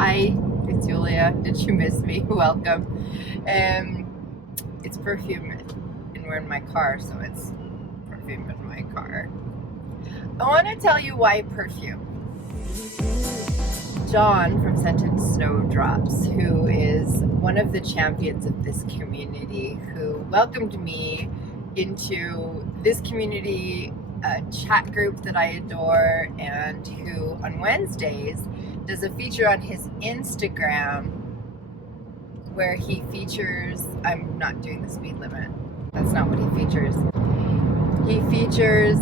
Hi, it's Julia. Did you miss me? Welcome. It's perfume, and we're in my car, so it's perfume in my car. I want to tell you why perfume. John from Scented Snowdrops, who is one of the champions of this community, who welcomed me into this community chat group that I adore, and who on Wednesdays does a feature on his Instagram where he features, I'm not doing the speed limit, that's not what he features. He features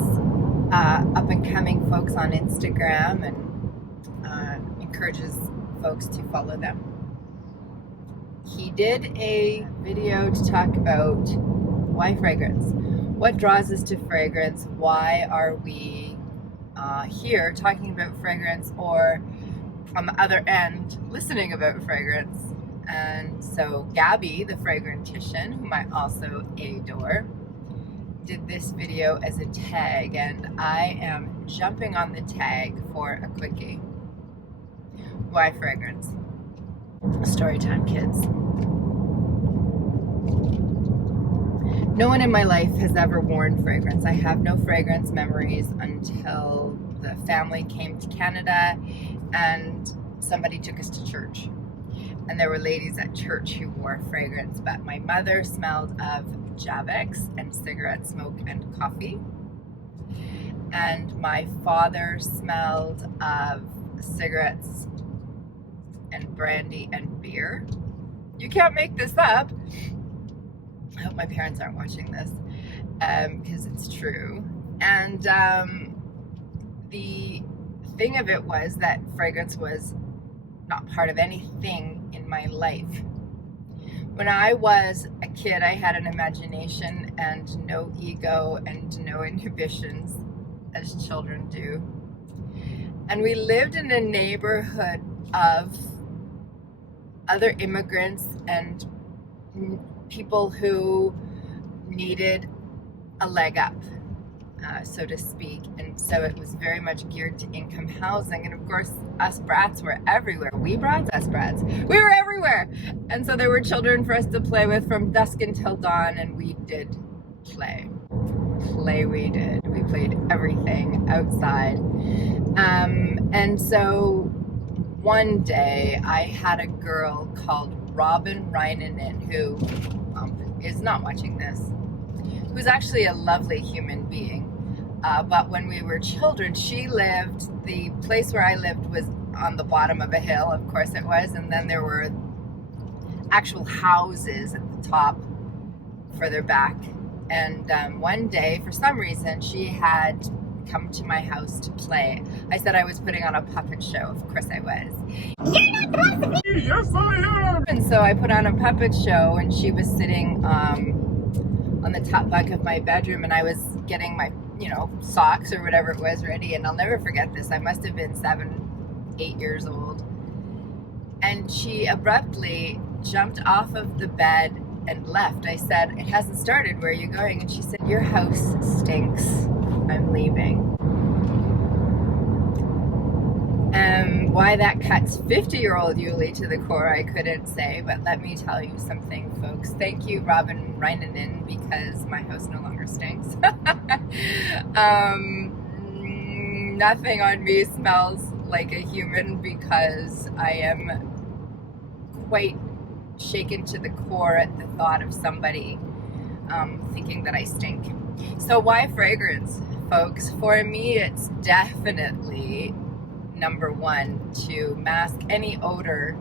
up and coming folks on Instagram and encourages folks to follow them. He did a video to talk about why fragrance. What draws us to fragrance? Why are we here talking about fragrance, or on the other end listening about fragrance? And so Gabby, the fragrantician, whom I also adore, did this video as a tag, and I am jumping on the tag for a quickie. Why fragrance? Story time, kids. No one in my life has ever worn fragrance. I have no fragrance memories until the family came to Canada and somebody took us to church. And there were ladies at church who wore fragrance, but my mother smelled of Javex and cigarette smoke and coffee. And my father smelled of cigarettes and brandy and beer. You can't make this up. I hope my parents aren't watching this, because it's true. And the thing of it was that fragrance was not part of anything in my life. When I was a kid, I had an imagination and no ego and no inhibitions, as children do. And we lived in a neighborhood of other immigrants and people who needed a leg up, so to speak. And so it was very much geared to income housing. And of course, us brats were everywhere. We brats, us brats, we were everywhere. And so there were children for us to play with from dusk until dawn, and we did play. We did. We played everything outside. And so one day I had a girl called Robin Reinanen, who is not watching this, who's actually a lovely human being. But when we were children, the place where I lived was on the bottom of a hill, of course it was, and then there were actual houses at the top further back. And one day, for some reason, she had come to my house to play. I said I was putting on a puppet show. Of course I was. You're not supposed to be. Yes, I am. And so I put on a puppet show, and she was sitting on the top bunk of my bedroom, and I was getting my, socks or whatever it was ready. And I'll never forget this. I must have been 7, 8 years old. And she abruptly jumped off of the bed and left. I said, "It hasn't started. Where are you going?" And she said, "Your house stinks. I'm leaving." Why that cuts 50-year-old Yuli to the core, I couldn't say, but let me tell you something, folks. Thank you, Robin Reinanen, because my house no longer stinks. Nothing on me smells like a human, because I am quite shaken to the core at the thought of somebody thinking that I stink. So why fragrance, folks? For me, it's definitely number one, to mask any odor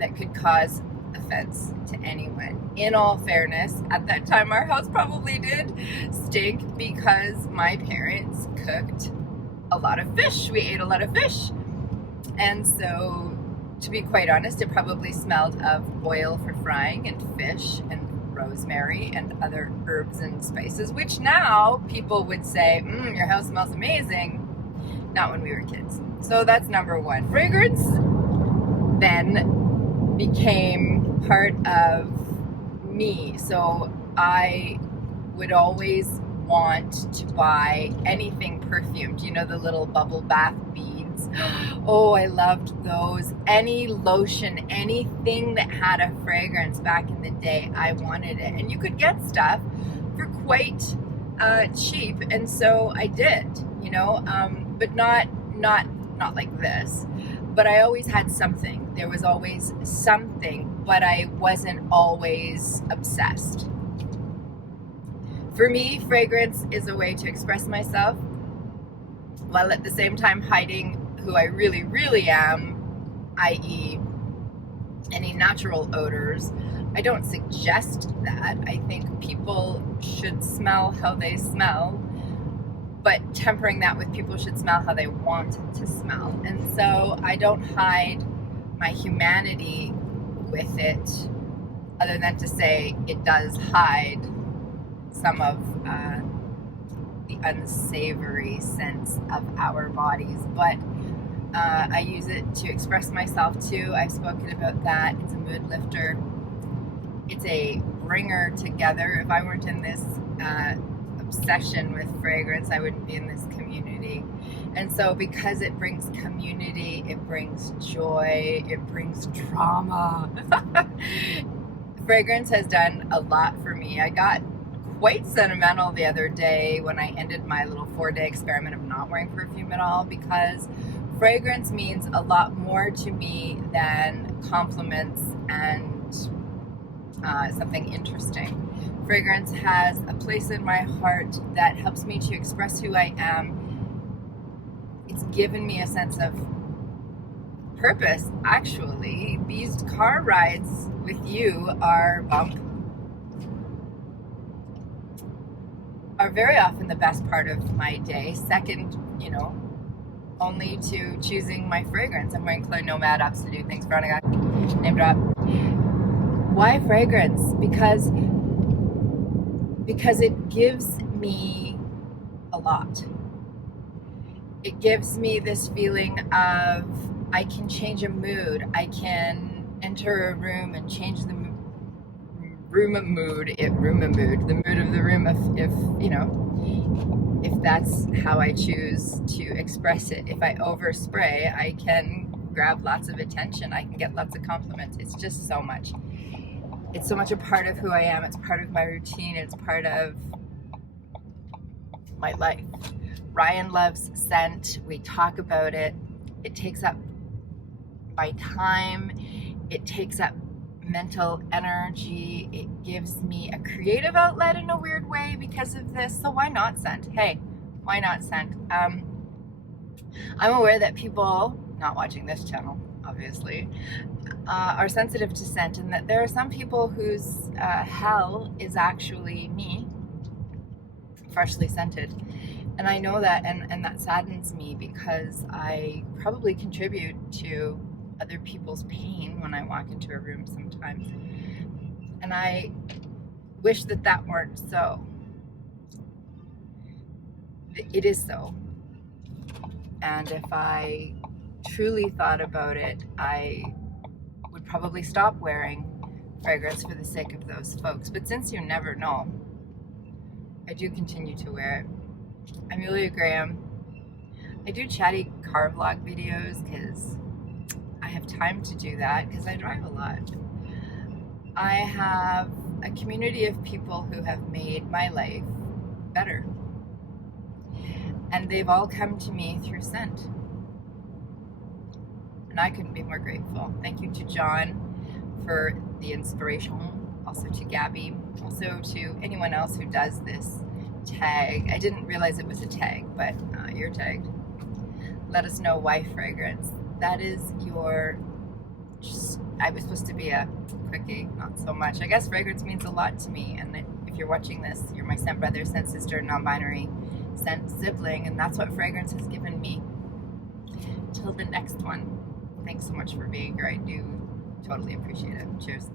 that could cause offense to anyone. In all fairness, at that time our house probably did stink because my parents cooked a lot of fish. We ate a lot of fish. And so, to be quite honest, it probably smelled of oil for frying and fish and rosemary and other herbs and spices, which now people would say, your house smells amazing. Not when we were kids. So that's number one. Fragrance then became part of me. So I would always want to buy anything perfumed. You know, the little bubble bath beads scents. Oh, I loved those. Any lotion, anything that had a fragrance back in the day, I wanted it. And you could get stuff for quite cheap, and so I did, you know, but not like this. But I always had something. There was always something, but I wasn't always obsessed. For me, fragrance is a way to express myself while at the same time hiding who I really, really am, i.e. any natural odors. I don't suggest that. I think people should smell how they smell, but tempering that with people should smell how they want to smell. And so I don't hide my humanity with it, other than to say it does hide some of the unsavory scents of our bodies. But I use it to express myself too. I've spoken about that. It's a mood lifter. It's a bringer together. If I weren't in this obsession with fragrance, I wouldn't be in this community. And so because it brings community, it brings joy, it brings drama. Fragrance has done a lot for me. I got quite sentimental the other day when I ended my little 4-day experiment of not wearing perfume at all, because fragrance means a lot more to me than compliments and something interesting. Fragrance has a place in my heart that helps me to express who I am. It's given me a sense of purpose, actually. These car rides with you are very often the best part of my day. Second, you know, only to choosing my fragrance. I'm wearing Claire Nomad Absolute. Thanks, Veronica. Name drop. Why fragrance? Because it gives me a lot. It gives me this feeling of I can change a mood. I can enter a room and change the mood of the room if you know, if that's how I choose to express it. If I overspray, I can grab lots of attention. I can get lots of compliments. It's just so much. It's so much a part of who I am. It's part of my routine. It's part of my life. Ryan loves scent. We talk about it. It takes up my time. It takes up mental energy. It gives me a creative outlet in a weird way because of this. So why not scent? Hey, why not scent? I'm aware that people not watching this channel, obviously, are sensitive to scent, and that there are some people whose hell is actually me, freshly scented. And I know that, and that saddens me, because I probably contribute to other people's pain when I walk into a room sometimes. And I wish that that weren't so. It is so. And if I truly thought about it, I would probably stop wearing fragrance for the sake of those folks. But since you never know, I do continue to wear it. I'm Yulia Graham. I do Chatty car vlog videos because I have time to do that, because I drive a lot. I have a community of people who have made my life better. And they've all come to me through scent. And I couldn't be more grateful. Thank you to John for the inspiration. Also to Gabby. Also to anyone else who does this tag. I didn't realize it was a tag, but you're tagged. Let us know why fragrance. That is your... I was supposed to be a quickie, not so much. I guess fragrance means a lot to me. And if you're watching this, you're my scent brother, scent sister, non-binary scent sibling. And that's what fragrance has given me. Till the next one. Thanks so much for being here. I do totally appreciate it. Cheers.